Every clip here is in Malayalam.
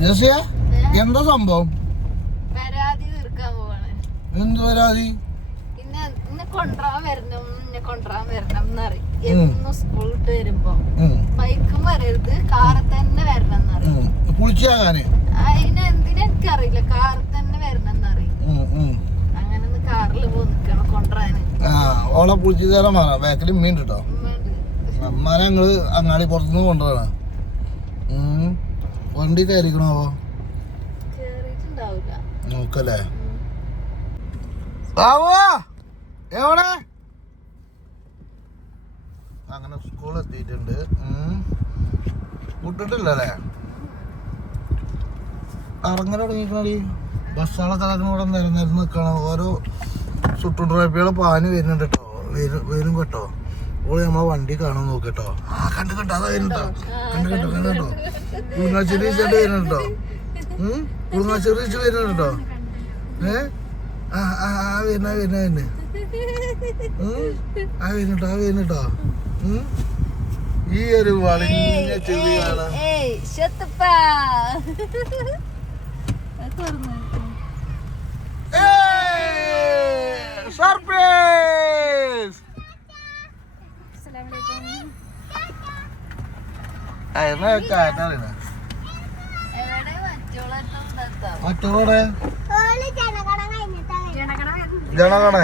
ജസിയ എന്താ സംഭവം? പരാതി തീർക്കാൻ പോവാണ്. എന്ത് പരാതി? ഇന്നെ കൊണ്ടുവരാൻ വരണം എന്നറിയും. എന്നും സ്കൂൾ വിട്ട് വരുമ്പോ ബൈക്കും വരരുത്, കാറിൽ തന്നെ വരണം എന്നറിയും. കുളിച്ചാകാന് അതിന് എന്തിനാ എനിക്കറിയില്ല, കാറിൽ തന്നെ വരണം എന്നറിയും. അങ്ങനെ ഒന്ന് കാറിൽ പോയി നിക്കണം കൊണ്ടുവരാന്. ഓളെ കുളിച്ചു തരാൻ മാറാ. ബാക്കിൽ മീൻ കേട്ടോ. അമ്മാനെ ഞങ്ങള് അങ്ങാടി പുറത്തുനിന്ന് കൊണ്ടുവരാ. വണ്ടി കയറിക്കണോ? കേറിയിട്ടുണ്ടാവില്ല. നോക്കല്ലേ എവിടെ? അങ്ങനെ സ്കൂൾ എത്തിയിട്ടുണ്ട്. വിട്ടിട്ടില്ലല്ലേ? ഇറങ്ങൽ തുടങ്ങിക്കണി. ബസ്സുകളൊക്കെ ഇവിടെ നിരന്ന് നിൽക്കണം. ഓരോ സുട്ടുട്രാപ്പികളെ പാന് വരുന്നുണ്ട് കേട്ടോ. വരും കേട്ടോ. ഓള് നമ്മളെ വണ്ടി കാണാൻ നോക്കട്ടോ. കണ്ടു കേട്ടോ. അതാ വരുന്നുണ്ടോ? കണ്ടു ഉളുങ്ങാശ്ശേരി വരുന്നുണ്ടോ? ഉളുങ്ങാശ്ശേരി വരുന്നുണ്ടോ? വരുന്നുട്ടോ. ഈ ഒരു വളഞ്ഞ ചെവി കാണാം. സർപ്രൈസ്! മറ്റോടെ ജനഗണ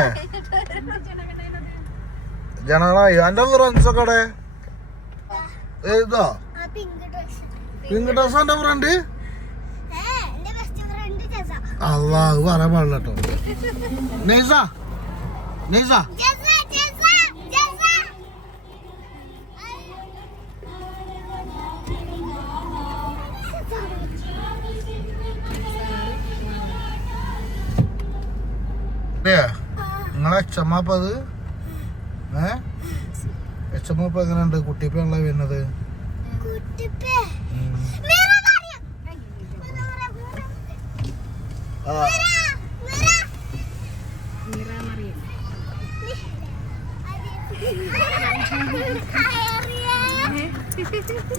എന്റെ ഫ്രണ്ട്സ് ഒക്കെ ഏതാ പിങ്ക് ഡ്രസ് എന്റെ ഫ്രണ്ട്? അള്ളാ പറയാൻ പാടില്ല കേട്ടോ. നെയ്സ നിങ്ങളെ എച്ചമ്മപ്പത് എച്ചമ്മപ്പ എങ്ങനെയുണ്ട്? കുട്ടിപ്പള്ള വരുന്നത്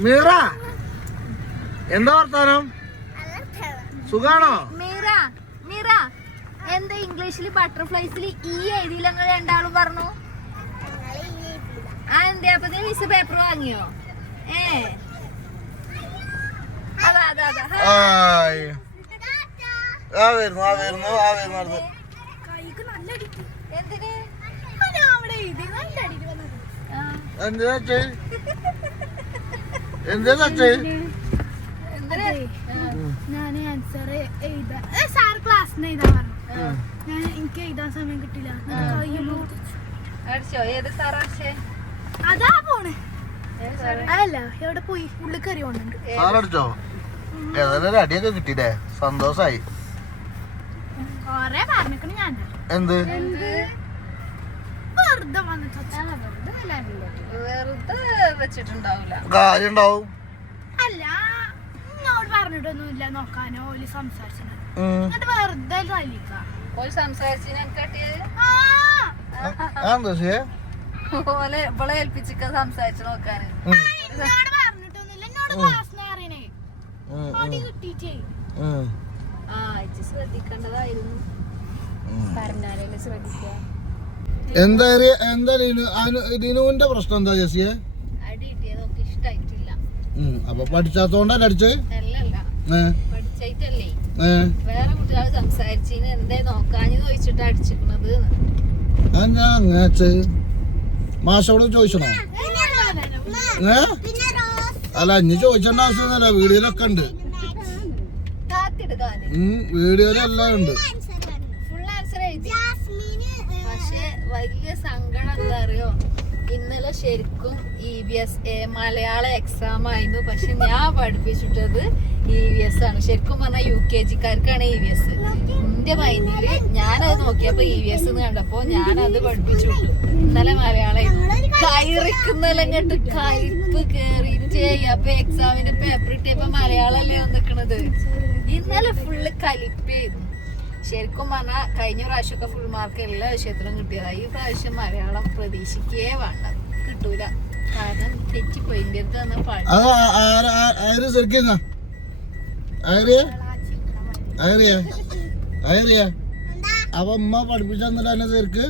മീറ എന്താ വർത്താനം? സുഖാണോ? മീറ എന്താ ഇംഗ്ലീഷില് ബട്ടർഫ്ലൈസിൽ ഈ എഴുതിയില്ല നിങ്ങൾ രണ്ടാളും പറഞ്ഞു? എന്താ അപ്പൊ മിസ് പേപ്പർ വാങ്ങിയോ? ഞാൻ ആൻസർ എഴുതാ സാർ ക്ലാസ്സിന് എഴുതാൻ പറഞ്ഞു. എനിക്ക് എഴുതാൻ സമയം കിട്ടില്ല. അതാ പോണ്. അല്ല എവിടെ പോയി? ഉള്ളിൽ കയറി കൊണ്ടുണ്ട്. അടിയൊക്കെ കിട്ടിയില്ലേ? സന്തോഷായി. കൊറേ പറഞ്ഞിക്കണ ഞാൻ. എന്ത് വെറുതെ വന്നിട്ട് വെറുതെ വെച്ചിട്ടുണ്ടാവില്ല. കാര്യണ്ടാവും. അല്ല എന്നോട് പറഞ്ഞിട്ടൊന്നുമില്ല നോക്കാനോ ഓല് സംസാരിച്ചത്. എന്നിട്ട് വെറുതെ ഓല് സംസാരിച്ചതിനെക്കാട്ടിയത് ഓലെ ഇവളെ ഏൽപ്പിച്ചിക്ക സംസാരിച്ചു നോക്കാന്. എന്നോട് പറഞ്ഞിട്ടൊന്നുമില്ല. എന്നോട് ക്ലാസ്സിനെ അറിയണേ അടി കിട്ടീട്ടേ. ശ്രദ്ധിക്കേണ്ടതായിരുന്നു. പറഞ്ഞാലല്ലേ ശ്രദ്ധിക്ക. എന്താ ലിനുവിന്റെ പ്രശ്നം എന്താ ജെസിയെ? അടി കിട്ടിയതൊക്കെ ഇഷ്ടായിട്ടില്ല. അപ്പൊ പഠിച്ചാത്തോണ്ടല്ലേ അടിച്ചേ? അല്ലല്ല, പഠിച്ചായിട്ടല്ലേ. വേറെ കുട്ടികൾ സംസാരിച്ചിന് എന്തേ നോക്കാഞ്ഞ് ചോദിച്ചിട്ട് അടിച്ചിരിക്കണത്. മാഷോട് ചോദിച്ചണോ? അല്ല ഇനി ചോദിച്ചേണ്ട ആവശ്യമൊന്നുമില്ല. വീഡിയോയിലൊക്കെ ഉണ്ട്. വീഡിയോയിലെല്ലാം ഉണ്ട്. ഫുൾ ആൻസർ എഴുതി. പക്ഷെ വലിയ സങ്കടം എന്താ അറിയോ? ഇന്നലെ ശരിക്കും EVS മലയാളം എക്സാം ആയിരുന്നു. പക്ഷെ ഞാൻ പഠിപ്പിച്ചിട്ടത് EVS ആണ്. ശരിക്കും പറഞ്ഞാൽ UKG-ക്കാർക്കാണ് EVS. എന്റെ മൈൻഡില് ഞാനത് നോക്കിയപ്പോ EVS എന്ന് കണ്ടപ്പോ ഞാനത് പഠിപ്പിച്ചു. ഇന്നലെ മലയാളമായിരുന്നു. കയറിക്കുന്നല്ലങ്ങട്ട് കയ്പ് കേറിയിട്ട് അപ്പൊ എക്സാമിന്റെ പേപ്പർ കിട്ടിയപ്പോ മലയാളല്ലേ വന്നിക്കണത്. ഇന്നലെ ഫുള്ള് കലിപ്പായിരുന്നു. ശരിക്കും പറഞ്ഞാൽ കഴിഞ്ഞ പ്രാവശ്യമൊക്കെ ഫുൾ മാർക്ക് എല്ലാ വിഷയത്തിലും കിട്ടിയതാണ്. ഈ പ്രാവശ്യം മലയാളം പ്രതീക്ഷിക്കേ വേണ്ട, കിട്ടൂല. കാരണം തെറ്റിപ്പോയി. എൻ്റെ അടുത്ത് വന്ന അപ്പൊ ഉമ്മ പഠിപ്പിച്ചു തന്നിട്ട് തന്നെ തീർക്ക്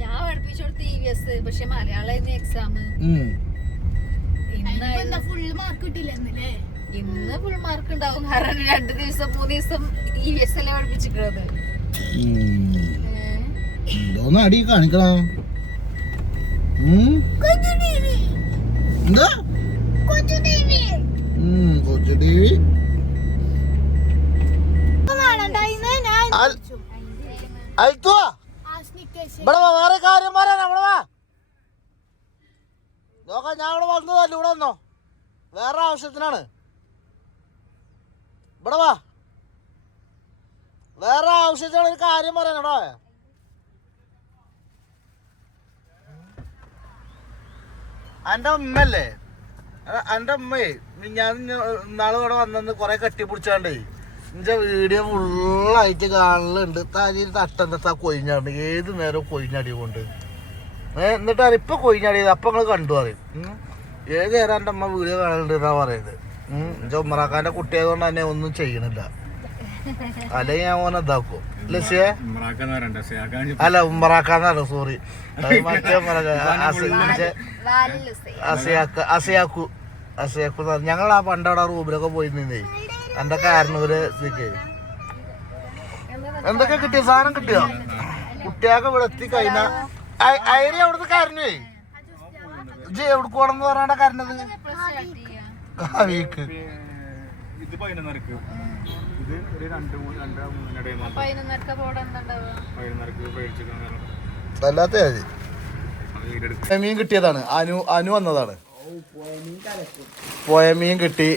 ഞാൻ പഠിപ്പിച്ചു കൊടുത്ത EVS പക്ഷെ മലയാളം എക്സാം ഫുൾ മാർക്ക് കിട്ടില്ലെന്നല്ലേ ഇന്ന് ഫുൾ മാർക്ക് ഉണ്ടാവും കാരണം 2 ദിവസം 3 ദിവസം EVS അല്ലേ പഠിപ്പിച്ചിട്ടുള്ളത്. എന്തോന്ന് അടി കാണിക്കണം എന്താ കൊച്ചു ടിവി ഇവിടെ വേറെ കാര്യം പറയാൻ നമ്മളെ വാ നോക്കാം. ഞാൻ ഇവിടെ വന്നതല്ല, ഇവിടെ വന്നോ, വേറെ ആവശ്യത്തിനാണ്. ഇവിടെ വാ, വേറെ ആവശ്യത്തിനാണ് ഒരു കാര്യം പറയാൻ ഇവിടെ. എൻ്റെ ഉമ്മല്ലേ, എൻ്റെ ഉമ്മയെ ഞാൻ ഇന്നാള് ഇവിടെ വന്നെന്ന് കുറെ കെട്ടിപ്പിടിച്ചാണ്ടേ എന്റെ വീഡിയോ ഫുള്ളായിട്ട് കാണലുണ്ട്. തലയിൽ തട്ടെന്താ കൊയിഞ്ഞാണ്ട് ഏത് നേരവും കൊയിഞ്ഞടി കൊണ്ട് എന്നിട്ട് ഇപ്പൊ കൊയിഞ്ഞടിയത് അപ്പൊ നിങ്ങൾ കണ്ടു പറയും. ഏത് നേരം എൻ്റെ അമ്മ വീഡിയോ കാണലുണ്ട് എന്നാ പറയുന്നത്. എന്റെ ഉമ്മറാക്കാന്റെ കുട്ടിയായതുകൊണ്ട് തന്നെ ഒന്നും ചെയ്യണില്ല, അല്ലെങ്കിൽ ഞാൻ ഓനെ ഇതാക്കും. ലക്ഷ്യ അല്ല ഉമ്മറാക്കാന്നാണ്, സോറി മറ്റേ അസിയാക്കു ഞങ്ങൾ ആ പണ്ടവിടെ റൂമിലൊക്കെ പോയി നിന്നേ. എന്റെ കാരണവര് ഇതൊക്കെ എന്തൊക്കെ കിട്ടിയോ, സാധനം കിട്ടിയോ? കുട്ടിയൊക്കെ ഇവിടെ എത്തി കഴിഞ്ഞ അയരി അവിടുന്ന് കരഞ്ഞേ ഇജ്ജ് എവിടെ പോണെന്ന് പറഞ്ഞാ കരഞ്ഞത്. കാവിക്ക് അല്ലാത്ത മീൻ കിട്ടിയതാണ്. അനു വന്നതാണ്. പോയ മീൻ കിട്ടി.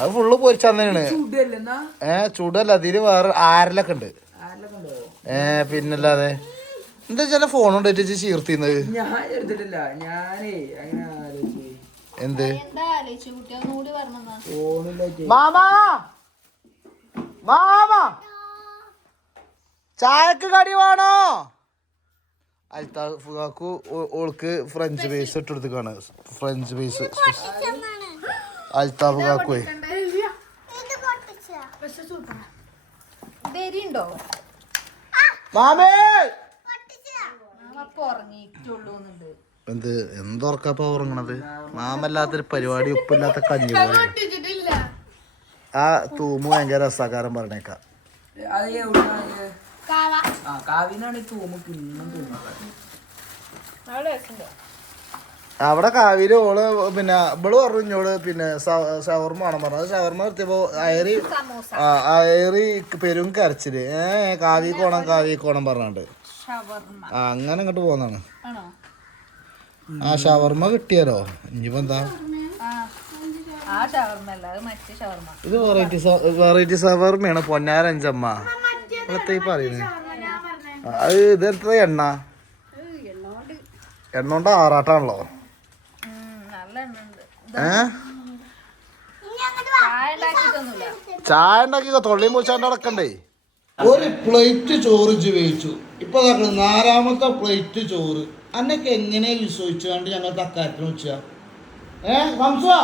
അത് ഫുള്ള് പൊരിച്ചന്നാണ്. ചൂടല്ല, അതില് വേറെ ആരലൊക്കെ ഉണ്ട്. പിന്നല്ലാതെ എന്താ ചില ഫോൺ കൊണ്ടിട്ട് ചീർത്തിന്നത് എന്ത് മാമാ മാമാ ചായക്ക് കടി വേണോ? അൽത്താഫു ഓൾക്ക് ഫ്രഞ്ച് ബേസ് ഇട്ടെടുത്തേക്കാണ്. ഫ്രഞ്ച് ബേസ് അൽത്താഫ് കാക്കുവേ മാമേ എന്ത് എന്തുറക്കപ്പ ഉറങ്ങണത്? മാമല്ലാത്തൊരു പരിപാടി, ഉപ്പില്ലാത്ത കഞ്ഞി പോലെ. ആ തൂമ് ഭയങ്കര രസാകാരം പറഞ്ഞേക്കാം. അവിടെ കാവില് ഓള് പിന്നെ ഇവള് പറഞ്ഞു ഇഞ്ഞോട് പിന്നെ ഷവർമ്മ വേണം പറഞ്ഞു. അത് ഷവർമ്മ നിർത്തിയപ്പോ അയറി പെരും കരച്ചില്. കാവിക്കോണം പറഞ്ഞാണ്ട് അങ്ങനെ ഇങ്ങോട്ട് പോന്നാണ്. ആ ഷവർമ്മ കിട്ടിയാലോ ഇനിയിപ്പോ എന്താ? ഇത് വെറൈറ്റി ഷവർമ്മയാണ്. പൊന്നാരഞ്ചമ്മ പറയുന്നത്. അത് ഇതെത്ര എണ്ണ കൊണ്ട് ആറാട്ടാണല്ലോ. ചായ ഉണ്ടാക്കിക്കോ, തൊള്ളിയും പൂച്ചാണ്ട് അടക്കണ്ടേ. ഒരു പ്ലേറ്റ് ചോറ് വേവിച്ചു. ഇപ്പൊ 4ാമത്തെ പ്ലേറ്റ് ചോറ്. അന്നൊക്കെ എങ്ങനെ വിശ്വസിച്ചുകൊണ്ട് ഞങ്ങൾ തക്കാരത്തിന് വെച്ചാ വംശാ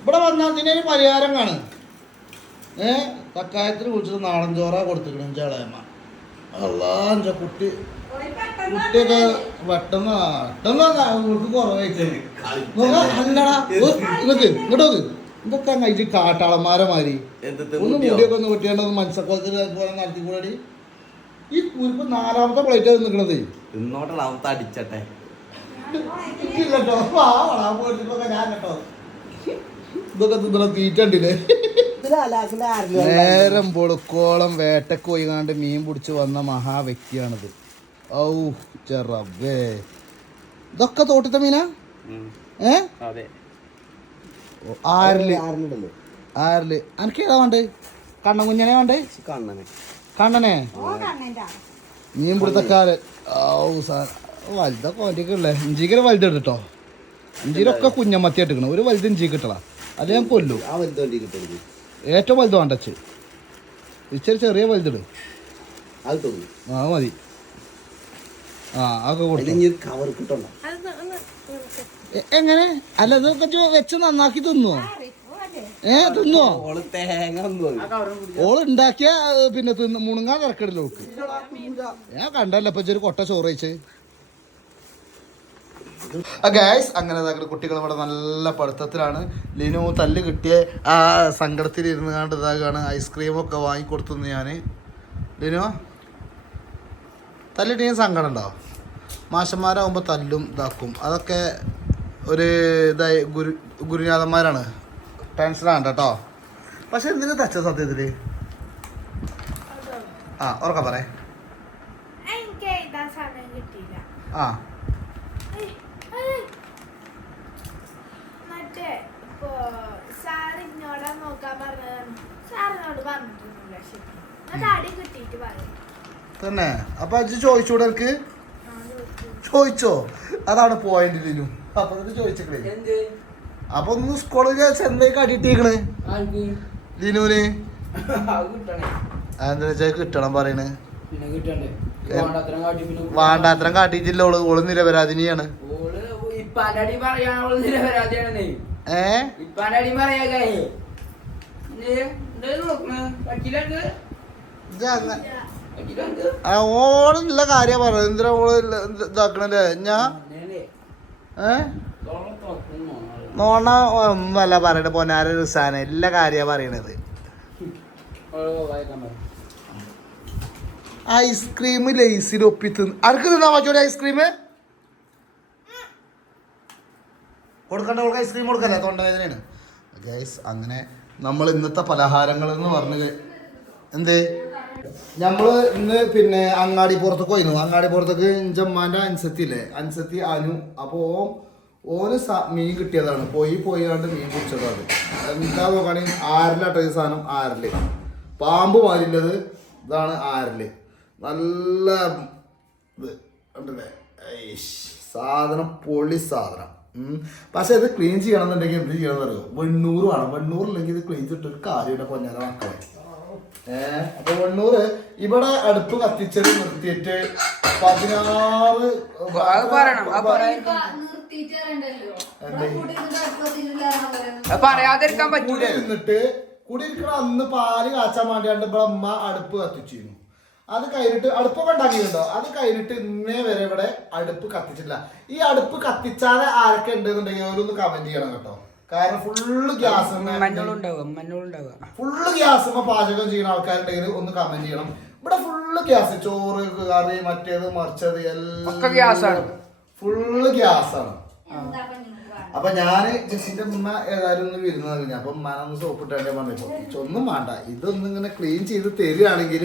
ഇവിടെ വന്നാൽ അതിനൊരു പരിഹാരം കാണും. തക്കായത്തിന് വിളിച്ചിട്ട് നാടൻ ചോറാ കൊടുത്തിക്കണം ചേളയമ്മ. അല്ലാ കുട്ടിയൊക്കെ പെട്ടെന്ന് കുറവായിട്ടേ അല്ലടാ ഇങ്ങോട്ട് ഇതൊക്കെ കഴിച്ച് കാട്ടാളന്മാരെ മാതിരി ഒന്ന് മുടിയൊക്കെ ഒന്ന് വെട്ടിയാണ്ട് മനസ്സക്കോലത്തിൽ നടത്തിക്കൂടി. ഈ കുരിപ്പ് 4ാമത്തെ പ്ലേറ്റ് നിൽക്കണത് അടിച്ചട്ടെ കേട്ടോ. ഞാൻ കേട്ടോ ഇതൊക്കെ തിന്നണ തീറ്റണ്ടില്ലേ. നേരം പൊളുക്കോളം വേട്ടക്ക് പോയിക്കാണ്ട് മീൻ പിടിച്ച് വന്ന മഹാവ്യക്തിയാണിത്. ഔ ചെറവേ, ഇതൊക്കെ തോട്ടത്തെ മീനാ? ആരില് എനിക്ക് ഏതാ വേണ്ടത്? കണ്ണൻ കുഞ്ഞനെ വേണ്ടേ? കണ്ണനെ മീൻ പിടുത്തക്കാരൻ. വലുതൊക്കെ വണ്ടിക്കുള്ളേ. ഇഞ്ചിക്കര വലുത് കേട്ടോ. ഇഞ്ചിയിലൊക്കെ കുഞ്ഞമ്മത്തി ഇട്ടിക്കണം. ഒരു വലുത് ഇഞ്ചി കിട്ടണ അത് ഞാൻ കൊല്ലു. ഏറ്റവും വലുത് വേണ്ടച്ച് ഇച്ചിരി ചെറിയ വലുതിട്. ആ മതി. അതൊക്കെ കൊടുത്തു. എങ്ങനെ അല്ല ഇതൊക്കെ വെച്ച് നന്നാക്കി തിന്നുവോ? തിന്നോ ഓള് തേങ്ങ ഒന്നും ഓള് ഉണ്ടാക്കിയ പിന്നെ തിന്ന് മുണുങ്ങാൻ തിരക്കിടില്ല ഓൾക്ക് ഞാൻ കണ്ടല്ലോ ഇപ്പൊ ഒരു കൊട്ട ചോറ് കഴിച്ച് ഗൈസ് അങ്ങനെ കുട്ടികൾ ഇവിടെ നല്ല പഠിത്തത്തിലാണ്. ലിനു തല്ല് കിട്ടിയ ആ സങ്കടത്തിൽ ഇരുന്ന് കണ്ട് ഇതാകാണ്. ഐസ്ക്രീമൊക്കെ വാങ്ങിക്കൊടുത്തു ഞാൻ. ലിനു തല്ലിട്ട് സങ്കടം ഉണ്ടോ? മാഷന്മാരാകുമ്പോൾ തല്ലും ഇതാക്കും, അതൊക്കെ ഒരു ഇതായി ഗുരുനാഥന്മാരാണ്. ടെൻഷനാണ് കേട്ടോ. പക്ഷെ എന്തിനു തച്ച സത്യത്തിൽ ആ ഉറക്ക പറ. എനിക്ക് എഴുതാൻ സമയം കിട്ടിയില്ല. ആ മറ്റേ ഇപ്പൊ സാറിനോടാ നോക്കാൻ പറഞ്ഞതാണ്. സാറിനോട് പറഞ്ഞിട്ടൊന്നുമില്ല. ശരി, എന്നിട്ട് അടി കിട്ടിയിട്ട് പറയും തന്നെ. അപ്പൊ അത് ചോദിച്ചൂടെ എനിക്ക്? ചോദിച്ചോ? അതാണ് പോയിന്റിലും. അപ്പൊ ഇത് ചോദിച്ചേ. അപ്പൊ ഒന്ന് സ്കൂളിൽ ചെന്നൈക്ക് അടിയിട്ടേക്കണ് ലിനുവിന്. അതെന്താ വെച്ചാൽ കിട്ടണം പറയണ്. വേണ്ടാത്രം കാട്ടിട്ടില്ല. ഓള് നിരപരാധിനിയാണ്. ഓളുള്ള കാര്യം പറഞ്ഞത്. എന്തിനാ ഓള് ഇതാക്കണല്ലേ? നോണ ഒന്നുമല്ല പറയണ. പൊന്നാര റുസാന എല്ലാ കാര്യ പറയണത്. ഐസ്ക്രീം ലേസിൽ ഒപ്പി തിന്ന് ആർക്ക് തിന്നാൻ പറ്റൂല ഐസ്ക്രീം? കൊടുക്കണ്ട. ഓൾക്ക് ഐസ്ക്രീം കൊടുക്കല്ലേ? തൊണ്ടവേദനയാണ് ഗൈസ്. അങ്ങനെ നമ്മൾ ഇന്നത്തെ പലഹാരങ്ങൾ എന്ന് പറഞ്ഞ് എന്തേ നമ്മള് ഇന്ന് പിന്നെ അങ്ങാടി പുറത്തേക്ക് പോയിരുന്നു. അങ്ങാടി പുറത്തേക്ക് ഇഞ്ചമ്മാൻ്റെ അൻസത്തില്ലേ, അൻസത്തി അനു. അപ്പോൾ ഓന് മീൻ കിട്ടിയതാണ്. പോയാണ്ട് മീൻ കുടിച്ചതാണ്. എന്താ നോക്കുകയാണെങ്കിൽ ആരിലാട്ടോ ഈ സാധനം. ആരില് പാമ്പ് മാറില്ലത്. ഇതാണ് ആരില്. നല്ല ഇത് ഉണ്ടല്ലേ സാധനം, പൊളി സാധനം. പക്ഷെ ഇത് ക്ലീൻ ചെയ്യണമെന്നുണ്ടെങ്കിൽ എന്ത് ചെയ്യണമെന്ന് അറിയോ? വെണ്ണൂറ് വേണം. വെണ്ണൂറില്ലെങ്കിൽ ഇത് ക്ലീൻ ചെയ്തിട്ടൊരു കാര്യമുണ്ട് പൊന്നാര മക്കളെ. അപ്പൊ വെണ്ണൂറ് ഇവിടെ അടുപ്പ് കത്തിച്ചത് നിർത്തിയിട്ട് 16 പറയാതിരിക്കാൻ പറ്റൂല. എന്നിട്ട് കുടിയിരിക്കണ അന്ന് പാല് കാച്ചാൻ വേണ്ടിയാണ്ട് ഇവിടെ അമ്മ അടുപ്പ് കത്തിച്ചിരുന്നു. അത് കഴിഞ്ഞിട്ട് അടുപ്പൊക്കെ ഉണ്ടാക്കിയിട്ടുണ്ടോ? അത് കഴിഞ്ഞിട്ട് ഇന്നേ വരെ ഇവിടെ അടുപ്പ് കത്തിച്ചിട്ടില്ല. ഈ അടുപ്പ് കത്തിച്ചാതെ ആരൊക്കെ ഉണ്ടെന്നുണ്ടെങ്കിൽ ഓരോന്ന് കമന്റ് ചെയ്യണം കേട്ടോ. കാരണം ഫുള്ള് ഗ്യാസ് പാചകം ചെയ്യുന്ന ആൾക്കാരുണ്ടെങ്കിൽ ഒന്ന് കമന്റ് ചെയ്യണം. ഇവിടെ ഫുള്ള് ഗ്യാസ്. ചോറ്, കറി, മറ്റേത് മറിച്ചത് എല്ലാം ഫുള്ള് ഗ്യാസാണ്. അപ്പൊ ഞാന് ജസിന്റെ ഉമ്മ ഏതായാലും ഒന്ന് വരുന്നത് കഴിഞ്ഞാൽ അപ്പൊ ഉമ്മാനൊന്ന് സോപ്പിട്ടേ പറഞ്ഞപ്പോ ഒന്നും വേണ്ട, ഇതൊന്നും ഇങ്ങനെ ക്ലീൻ ചെയ്ത് തരികയാണെങ്കിൽ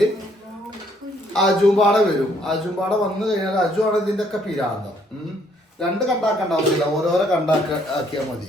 അജുമ്പാടെ വരും. അജുമ്പാടെ വന്നു കഴിഞ്ഞാൽ അജു ആണ് ഇതിന്റെ ഒക്കെ പിരാന്തം. രണ്ട് കണ്ടാക്കേണ്ട ആവശ്യമില്ല, ഓരോരോ കണ്ടാക്കിയാൽ മതി.